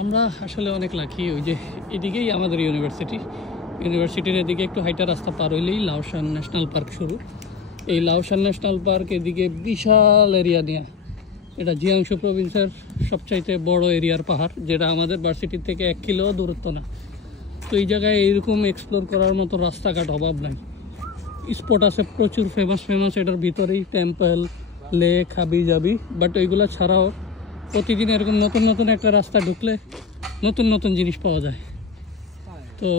আমরা আসলে অনেক লাকি, ওই যে এদিকেই আমাদের ইউনিভার্সিটির এদিকে একটু হাইটা রাস্তা পার হইলেই লাওসান ন্যাশনাল পার্ক শুরু। এই লাওসান ন্যাশনাল পার্ক এদিকে বিশাল এরিয়া নিয়ে, এটা জিয়াংশু প্রভিন্সের সবচাইতে বড় এরিয়ার পাহাড়, যেটা আমাদের ভার্সিটির থেকে 1 কিলো দূরত্ব না। তো এই জায়গায় এইরকম এক্সপ্লোর করার মতো রাস্তাঘাট অভাব নাই, স্পট আছে প্রচুর ফেমাস। এটার ভিতরেই টেম্পল, লেক, হাবি যাবি, বাট ওইগুলো ছাড়াও প্রতিদিন এরকম নতুন একটা রাস্তা ঢুকলে নতুন জিনিস পাওয়া যায়। তো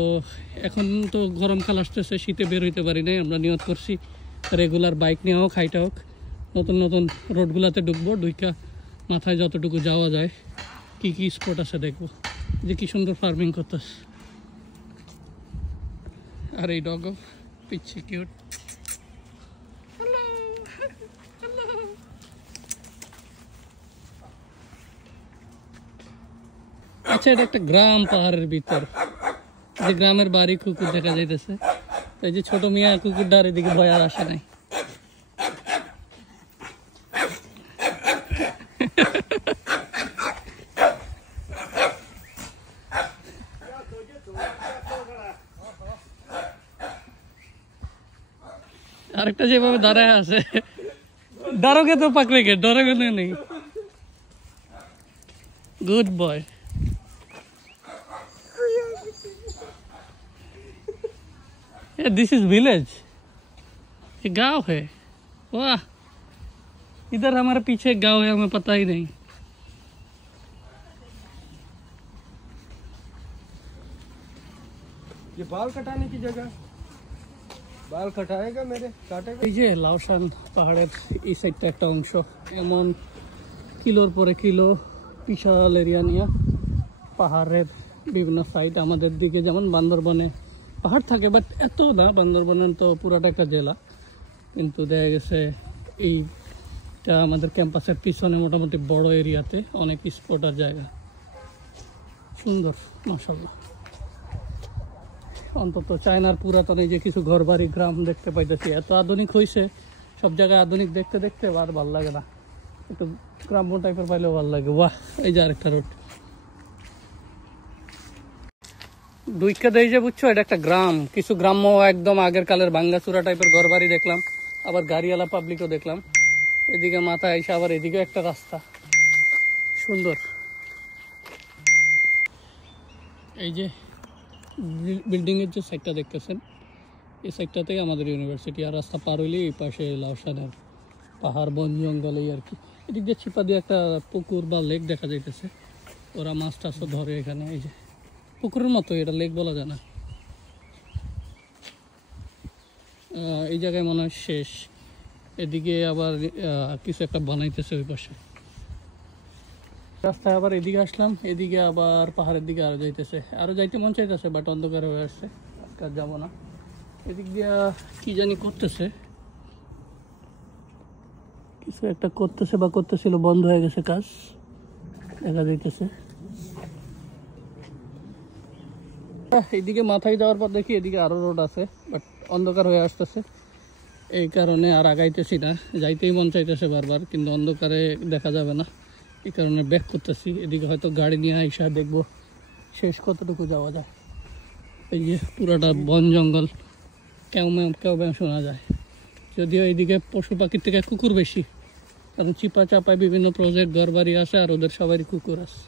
এখন তো গরমকাল আসতেছে, শীতে বের হইতে পারি নাই, আমরা নিয়ত করছি রেগুলার বাইক নিয়ে হোক হাইটা হোক নতুন রোডগুলোতে ঢুকবো, ঢুকা মাথায় যতটুকু যাওয়া যায় কি স্পট আছে দেখবো, যে কি সুন্দর ফার্মিং করতেছে। আর এই ডগও পিচ্ছি কিউট। আচ্ছা, এটা একটা গ্রাম পাহাড়ের ভিতর, যে গ্রামের বাড়ি কুকুর দেখা যাইতেছে। এই যে ছোট মিয়া কুকুরটার এদিকে ভয় আর আসে নাই। আরেকটা যেভাবে দাঁড়ায় আছে, ডরোগে তো পাকড়েগে, ডরোগে নেই। Good boy. This is village, ये गांव है। वाह, इधर हमारे पीछे एक गांव है, हमें पता ही नहीं। ये बाल कटाने की जगह, बाल कटाएगा मेरे, काटेगा। এই যে লাওসান পাহাড়ের এই সাইডটা একটা অংশ, এমন কিলোর পরে কিলো বিশাল এরিয়া নিয়ে পাহাড়ের বিভিন্ন সাইড। আমাদের দিকে যেমন বান্দরবনে পাহাড় থাকে, বাট এত না, বান্দরবনের তো পুরাটা একটা জেলা, কিন্তু দেখা গেছে এইটা আমাদের ক্যাম্পাসের পিছনে মোটামুটি বড় এরিয়াতে অনেক স্পট আর জায়গা। সুন্দর মাশাআল্লাহ। অন্তত চায়নার পুরাতন এই যে কিছু ঘরবাড়ি গ্রাম দেখতে পাইতেছি, এত আধুনিক হয়েছে, সব জায়গায় আধুনিক দেখতে দেখতে আর ভালো লাগে না, একটু গ্রাম্য টাইপের পাইলেও ভালো লাগে। বাহ, এই যে আরেকটা রোড দুইকা দেয় যে, বুঝছো, এটা একটা গ্রাম। কিছু গ্রাম্য একদম আগের কালের ভাঙ্গাচুরা টাইপের ঘরবাড়ি দেখলাম, আবার গাড়িওয়ালা পাবলিকও দেখলাম। এদিকে মাথা এসে আবার এদিকে একটা রাস্তা সুন্দর। এই যে বিল্ডিংয়ের যে সাইডটা দেখতেছেন, এই সাইডটাতেই আমাদের ইউনিভার্সিটি, আর রাস্তা পার হইলেই এই পাশে লাওসানের পাহাড়, বন জঙ্গল, এই আর কি। এদিক দিয়ে ছিপা দিয়ে একটা পুকুর বা লেক দেখা যাইতেছে, ওরা মাছ টাছও ধরে এখানে। এই যে পুকুরের মতো, এটা লেক বলা যায় না। এই জায়গায় মনে হয় শেষ, এদিকে আবার কিছু একটা বানাইতেছে ওই পাশে। রাস্তায় আবার এদিকে আসলাম, এদিকে আবার পাহাড়ের দিকে আরো যাইতেছে, আরো যাইতে মন চাইতেছে, বাট অন্ধকার হয়ে আসছে, আজকে আর যাবো না। এদিক দিয়ে কি জানি করতেছে, কিছু একটা করতেছে বা করতেছিল, বন্ধ হয়ে গেছে কাজ, দেখা যাইতেছে। এইদিকে মাথায় যাওয়ার পর দেখি এদিকে আরো রোড আছে, বাট অন্ধকার হয়ে আসতেছে, এই কারণে আর আগাইতেছি না। যাইতেই মন চাইতেছে বারবার, কিন্তু অন্ধকারে দেখা যাবে না, এই কারণে ব্যাক করতেছি। এদিকে হয়তো গাড়ি নিয়ে আইসা দেখবো শেষ কতটুকু যাওয়া যায়। এই যে পুরাটা বন জঙ্গল, কেউ ম্যাও শোনা যায়, যদিও এইদিকে পশু পাখির থেকে কুকুর বেশি, কারণ চিপা চাপায় বিভিন্ন প্রজেক্ট ঘর বাড়ি আছে, আর ওদের সবারই কুকুর আছে।